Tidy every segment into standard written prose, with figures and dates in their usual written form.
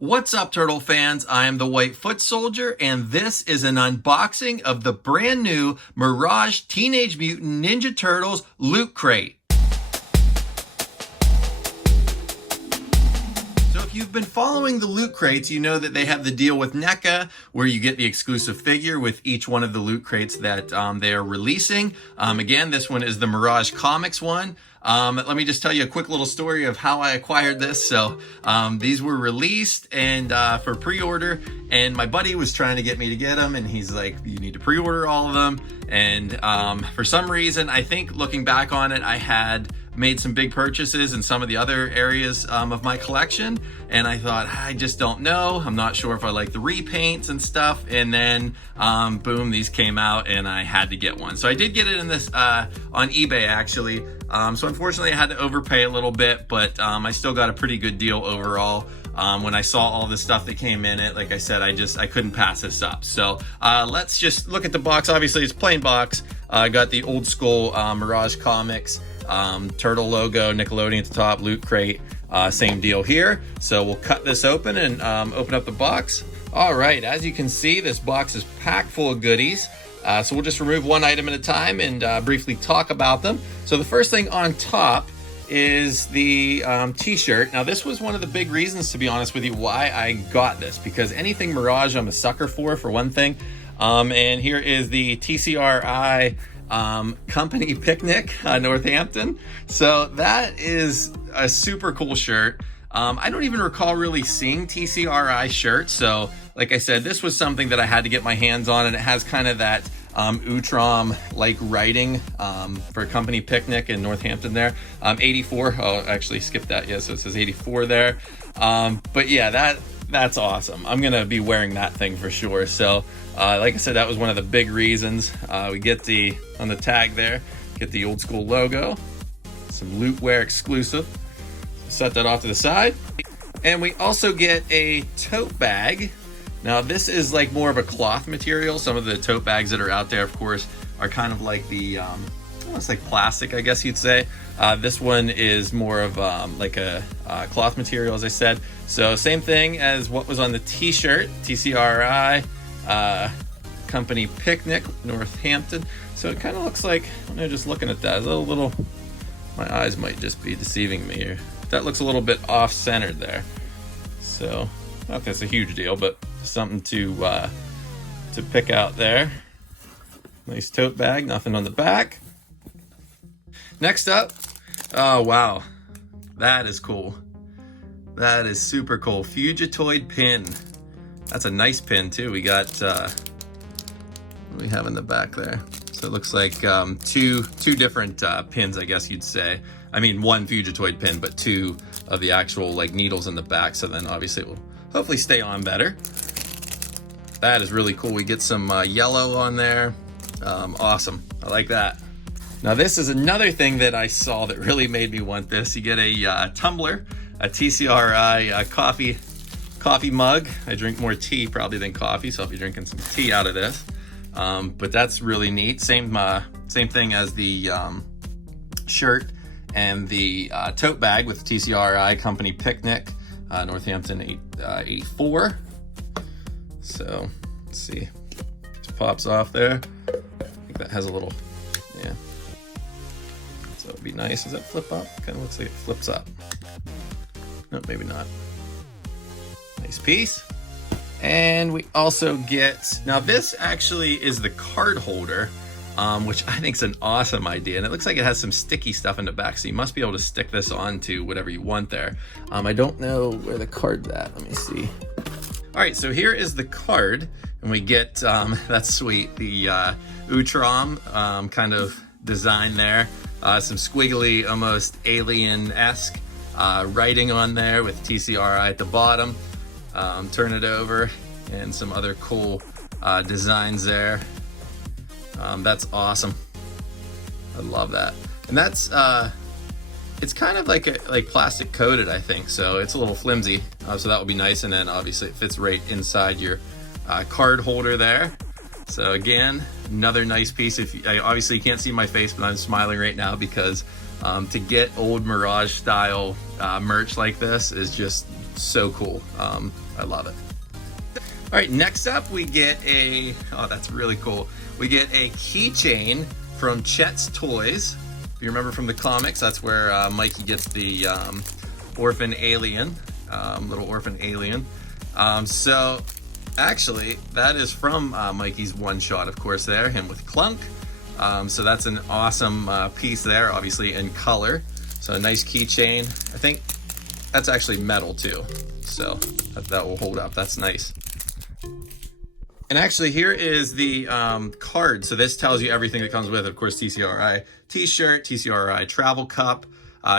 What's up, Turtle fans? I am the White Foot Soldier, and this is an unboxing of the brand new Mirage Teenage Mutant Ninja Turtles Loot Crate. So if you've been following the Loot Crates, you know that they have the deal with NECA, where you get the exclusive figure with each one of the Loot Crates that they are releasing. Again, this one is the Mirage Comics one. Let me just tell you a quick little story of how I acquired this. So these were released and for pre-order, and my buddy was trying to get me to get them, and he's like, you need to pre-order all of them. And for some reason, I think looking back on it, I had made some big purchases in some of the other areas of my collection, and I thought, I just don't know, I'm not sure if I like the repaints and stuff. And then boom, these came out and I had to get one. So I did get it in this on eBay actually. So unfortunately I had to overpay a little bit, but I still got a pretty good deal overall. When I saw all the stuff that came in it, like I said, I couldn't pass this up. So let's just look at the box. Obviously it's a plain box. I got the old school Mirage Comics turtle logo, Nickelodeon at the top, Loot Crate, same deal here. So we'll cut this open and open up the box. All right, as you can see, this box is packed full of goodies. So we'll just remove one item at a time and briefly talk about them. So the first thing on top is the t-shirt. Now this was one of the big reasons, to be honest with you, why I got this, because anything Mirage I'm a sucker for one thing. And here is the TCRI company picnic, Northampton. So that is a super cool shirt. I don't even recall really seeing TCRI shirts. So like I said, this was something that I had to get my hands on, and it has kind of that Utrom like writing for company picnic in Northampton there. 84, oh, actually skipped that. Yeah, so it says 84 there. But yeah, that's awesome. I'm gonna be wearing that thing for sure. So like I said, that was one of the big reasons. We get on the tag there, get the old school logo, some Lootwear exclusive. Set that off to the side. And we also get a tote bag. Now this is like more of a cloth material. Some of the tote bags that are out there, of course, are kind of like the almost like plastic, I guess you'd say. This one is more of like a cloth material, as I said. So same thing as what was on the t-shirt, TCRI company picnic, Northampton. So it kind of looks like, I'm just looking at that, a little, my eyes might just be deceiving me here. That looks a little bit off-centered there. So not that's a huge deal, but something to pick out there. Nice tote bag, nothing on the back. Next up, oh wow, that is cool. That is super cool. Fugitoid Pin. That's a nice pin too. We got what do we have in the back there? So it looks like two different pins, I guess you'd say. I mean, one Fugitoid pin, but two of the actual like needles in the back. So then obviously it will hopefully stay on better. That is really cool. We get some yellow on there. Awesome. I like that. Now this is another thing that I saw that really made me want this. You get a Tumbler, a TCRI coffee mug. I drink more tea probably than coffee, so I'll be drinking some tea out of this. But that's really neat. Same thing as the shirt and the tote bag with TCRI company picnic, Northampton 84. So let's see, just pops off there. I think that has a little, yeah. So it'd be nice. Does that flip up? Kind of looks like it flips up. No, maybe not. Nice piece. And we also get, now this actually is the card holder, which I think is an awesome idea. And it looks like it has some sticky stuff in the back, so you must be able to stick this onto whatever you want there. I don't know where the card's at. Let me see. All right, so here is the card, and we get, that's sweet, the Utrom kind of design there. Some squiggly, almost alien-esque writing on there with TCRI at the bottom. Turn it over, and some other cool designs there. That's awesome. I love that. And that's it's kind of like plastic coated, I think, so it's a little flimsy, so that would be nice. And then obviously it fits right inside your card holder there. So again, another nice piece. Obviously you can't see my face, but I'm smiling right now because to get old Mirage style merch like this is just so cool. I love it. All right, next up we get a, oh, that's really cool. We get a keychain from Chet's Toys. If you remember from the comics, that's where Mikey gets the orphan alien, little orphan alien. So actually, that is from Mikey's one shot, of course, there, him with Clunk. So that's an awesome piece there, obviously in color. So a nice keychain. I think that's actually metal too, so that will hold up. That's nice. And actually, here is the card. So this tells you everything that comes with it. Of course, TCRI t-shirt, TCRI travel cup,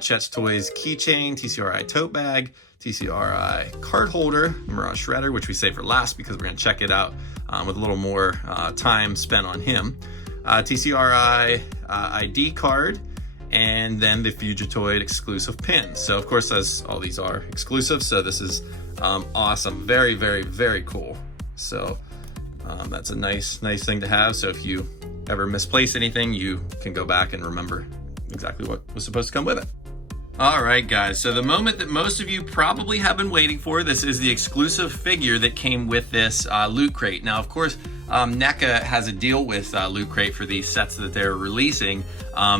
Chet's Toys keychain, TCRI tote bag, TCRI card holder, Mirage Shredder, which we save for last because we're going to check it out with a little more time spent on him. TCRI ID card, and then the Fugitoid exclusive pin. So of course, as all these are exclusive, so this is awesome. Very, very, very cool. So that's a nice thing to have. So if you ever misplace anything, you can go back and remember exactly what was supposed to come with it. All right, guys, so the moment that most of you probably have been waiting for, this is the exclusive figure that came with this Loot Crate. Now, of course, NECA has a deal with Loot Crate for these sets that they're releasing.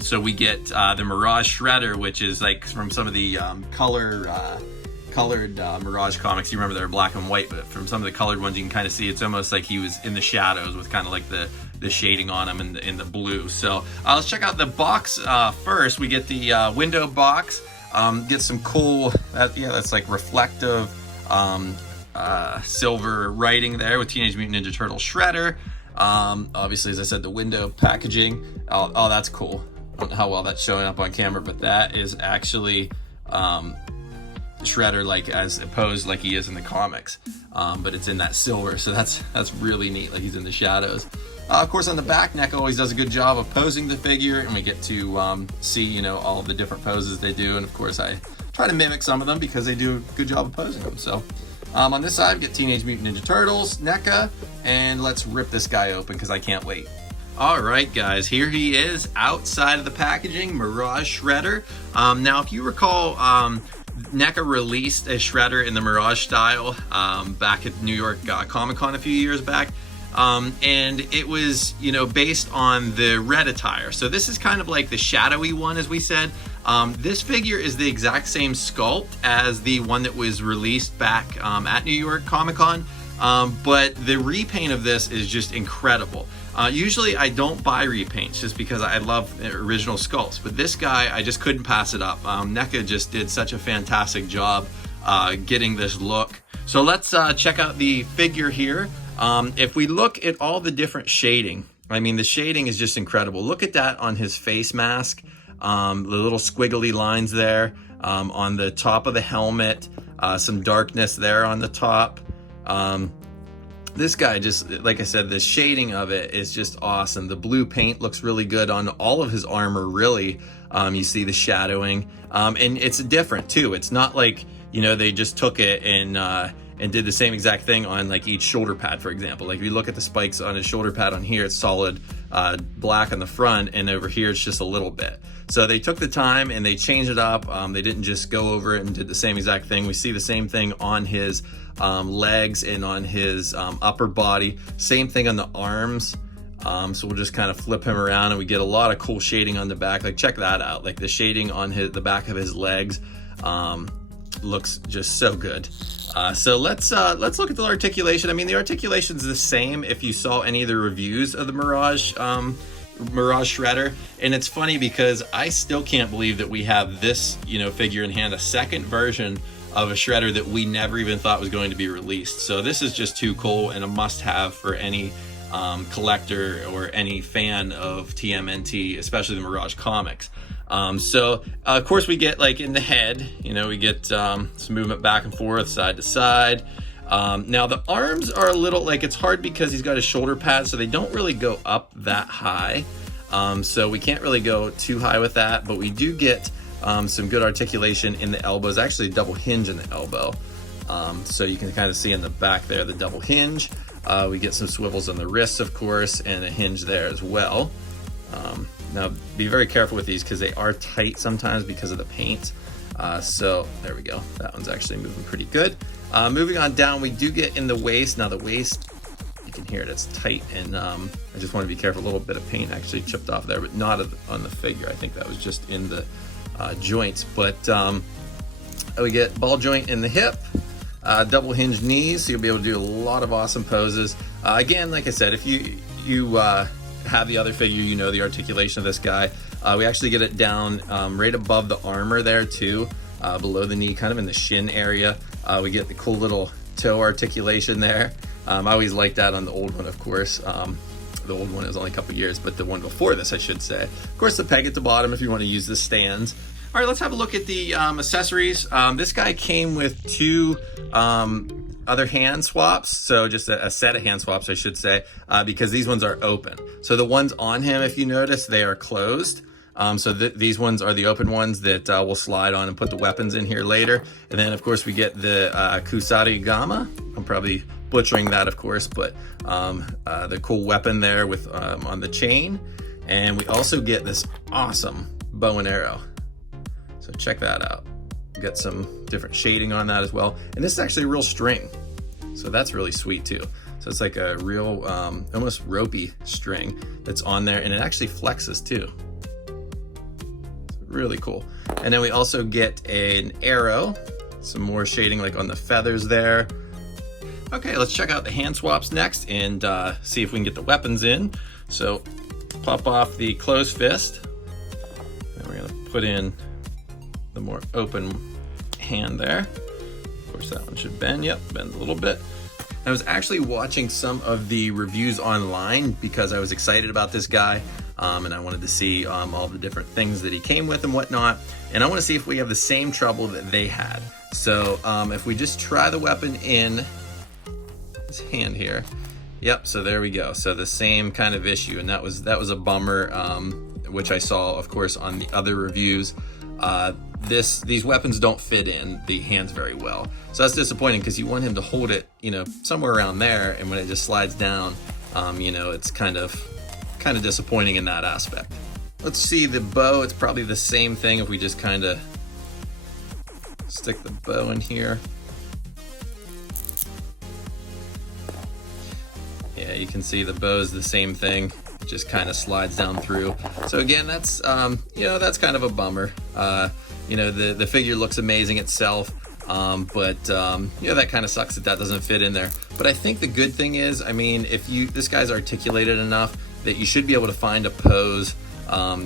So we get the Mirage Shredder, which is like from some of the colored Mirage comics. You remember they're black and white, but from some of the colored ones, you can kind of see it's almost like he was in the shadows with kind of like the shading on him in the blue. So let's check out the box first. We get the window box, get some cool, that's like reflective silver writing there with Teenage Mutant Ninja Turtle Shredder. Obviously, as I said, the window packaging. Oh, that's cool. I don't know how well that's showing up on camera, but that is actually Shredder, like as opposed like he is in the comics, but it's in that silver, so that's really neat, like he's in the shadows. Of course, on the back, NECA always does a good job of posing the figure, and we get to see, you know, all of the different poses they do, and of course I try to mimic some of them because they do a good job of posing them. So on this side, we get Teenage Mutant Ninja Turtles, NECA, and let's rip this guy open because I can't wait. All right, guys, here he is outside of the packaging, Mirage Shredder. Now, if you recall, NECA released a Shredder in the Mirage style back at New York Comic-Con a few years back. And it was, you know, based on the red attire. So this is kind of like the shadowy one, as we said. This figure is the exact same sculpt as the one that was released back at New York Comic-Con. But the repaint of this is just incredible. Usually I don't buy repaints just because I love original sculpts, but this guy, I just couldn't pass it up. NECA just did such a fantastic job getting this look. So let's check out the figure here. If we look at all the different shading, I mean, the shading is just incredible. Look at that on his face mask, the little squiggly lines there on the top of the helmet, some darkness there on the top. This guy, just like I said, the shading of it is just awesome. The blue paint looks really good on all of his armor, really. You see the shadowing, and it's different too. It's not like, you know, they just took it and did the same exact thing on like each shoulder pad, for example. Like if you look at the spikes on his shoulder pad on here, it's solid black on the front, and over here it's just a little bit. So they took the time and they changed it up. They didn't just go over it and did the same exact thing. We see the same thing on his legs and on his upper body. Same thing on the arms. So we'll just kind of flip him around and we get a lot of cool shading on the back. Like check that out. Like the shading on the back of his legs looks just so good. So let's look at the articulation. I mean, the articulation's the same if you saw any of the reviews of the Mirage Shredder. And it's funny because I still can't believe that we have this, you know, figure in hand, a second version of a Shredder that we never even thought was going to be released. So this is just too cool and a must-have for any collector or any fan of TMNT, especially the Mirage comics. So of course we get, like in the head, you know, we get some movement back and forth, side to side. Now the arms are a little, like, it's hard because he's got his shoulder pads, so they don't really go up that high. So we can't really go too high with that, but we do get some good articulation in the elbows, actually a double hinge in the elbow. So you can kind of see in the back there, the double hinge. We get some swivels on the wrists, of course, and a hinge there as well. Now be very careful with these because they are tight sometimes because of the paint. So there we go. That one's actually moving pretty good. Moving on down, we do get in the waist. Now the waist, you can hear it, it's tight, and I just want to be careful. A little bit of paint actually chipped off there, but not on the figure. I think that was just in the joints. But we get ball joint in the hip, double hinge knees, so you'll be able to do a lot of awesome poses. Again, like I said, if you have the other figure, you know the articulation of this guy. We actually get it down right above the armor there too, below the knee, kind of in the shin area. We get the cool little toe articulation there. I always liked that on the old one, of course. The old one is only a couple years, but the one before this, I should say. Of course, the peg at the bottom if you want to use the stands. All right, let's have a look at the accessories. This guy came with two other hand swaps, so just a set of hand swaps, I should say, because these ones are open. So the ones on him, if you notice, they are closed. So these ones are the open ones that we'll slide on and put the weapons in here later. And then, of course, we get the Kusarigama. I'm probably butchering that, of course, but the cool weapon there with on the chain. And we also get this awesome bow and arrow. So check that out. Get some different shading on that as well. And this is actually a real string. So that's really sweet too. So it's like a real, almost ropey string that's on there, and it actually flexes too. It's really cool. And then we also get an arrow, some more shading like on the feathers there. Okay, let's check out the hand swaps next and see if we can get the weapons in. So pop off the closed fist, and we're gonna put in the more open hand there. Of course, that one should bend. Yep, bend a little bit. I was actually watching some of the reviews online because I was excited about this guy, and I wanted to see all the different things that he came with and whatnot. And I want to see if we have the same trouble that they had. So if we just try the weapon in his hand here. Yep, so there we go. So the same kind of issue, and that was a bummer, which I saw, of course, on the other reviews. These weapons don't fit in the hands very well. So that's disappointing because you want him to hold it, you know, somewhere around there, and when it just slides down, you know, it's kind of disappointing in that aspect. Let's see the bow. It's probably the same thing if we just kind of stick the bow in here. Yeah, you can see the bow is the same thing. It just kind of slides down through. So again, that's you know, that's kind of a bummer. You know, the figure looks amazing itself, but you know, that kind of sucks that doesn't fit in there. But I think the good thing is, I mean, if this guy's articulated enough that you should be able to find a pose,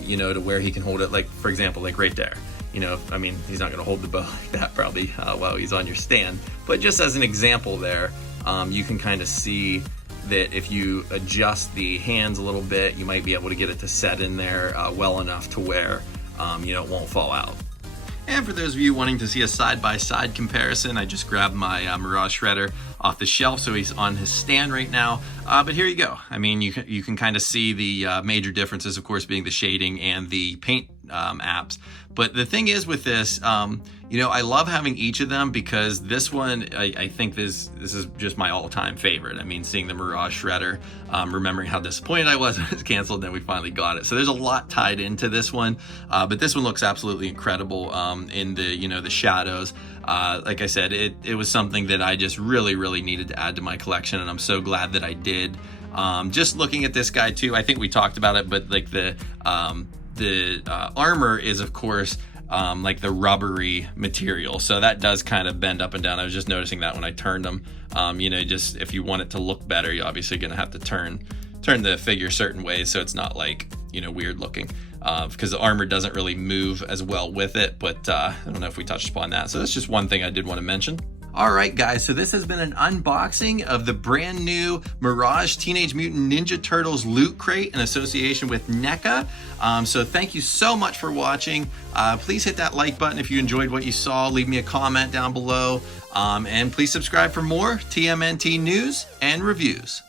you know, to where he can hold it. Like, for example, like right there. You know, I mean, he's not going to hold the bow like that probably while he's on your stand. But just as an example there, you can kind of see that if you adjust the hands a little bit, you might be able to get it to set in there well enough to where you know, it won't fall out. And for those of you wanting to see a side-by-side comparison, I just grabbed my Mirage Shredder off the shelf, so he's on his stand right now. But here you go. I mean, you can kind of see the major differences, of course, being the shading and the paint apps. But the thing is with this, you know, I love having each of them because this one, I think this is just my all-time favorite. I mean, seeing the Mirage Shredder, remembering how disappointed I was when it was canceled, then we finally got it. So there's a lot tied into this one, but this one looks absolutely incredible in the, you know, the shadows. Like I said, it was something that I just really needed to add to my collection, and I'm so glad that I did. Just looking at this guy too, I think we talked about it, but like the armor is, of course, like the rubbery material, so that does kind of bend up and down. I was just noticing that when I turned them. You know, just if you want it to look better, you're obviously going to have to turn the figure certain ways so it's not like, you know, weird looking, because the armor doesn't really move as well with it. But I don't know if we touched upon that, so that's just one thing I did want to mention. All right, guys, so this has been an unboxing of the brand new Mirage Teenage Mutant Ninja Turtles Loot Crate in association with NECA. So thank you so much for watching. Please hit that like button if you enjoyed what you saw. Leave me a comment down below. And please subscribe for more TMNT news and reviews.